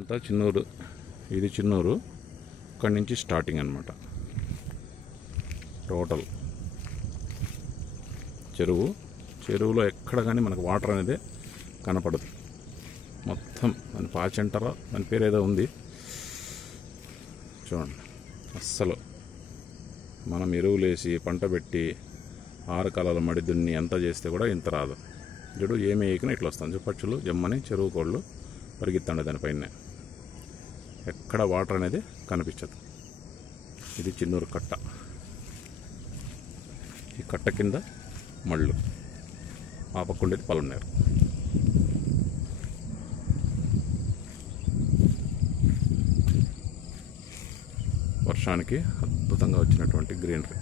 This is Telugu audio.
అంతా చిన్నూరు. ఇది చిన్నూరు. ఇక్కడి నుంచి స్టార్టింగ్ అన్నమాట. టోటల్ చెరువులో ఎక్కడ కానీ మనకు వాటర్ అనేది కనపడదు. మొత్తం దాని పాచి అంటారా, దాని పేరు ఏదో ఉంది చూడండి. అస్సలు మనం ఎరువులేసి పంట పెట్టి 6 కాలాల మడి దున్ని ఎంత చేస్తే కూడా ఇంత రాదు. చూడు ఏమి వేయకున్నా ఇట్లా వస్తుంది. పక్షులు జమ్మని చెరువు కోళ్ళు పరిగెత్తండి దానిపైన. ఎక్కడ వాటర్ అనేది కనిపించదు. ఇది చిన్నూరు కట్ట. ఈ కట్ట కింద మళ్ళు, ఆ పక్కుండేది పలమనేరు. వర్షానికి అద్భుతంగా వచ్చినటువంటి గ్రీనరీ.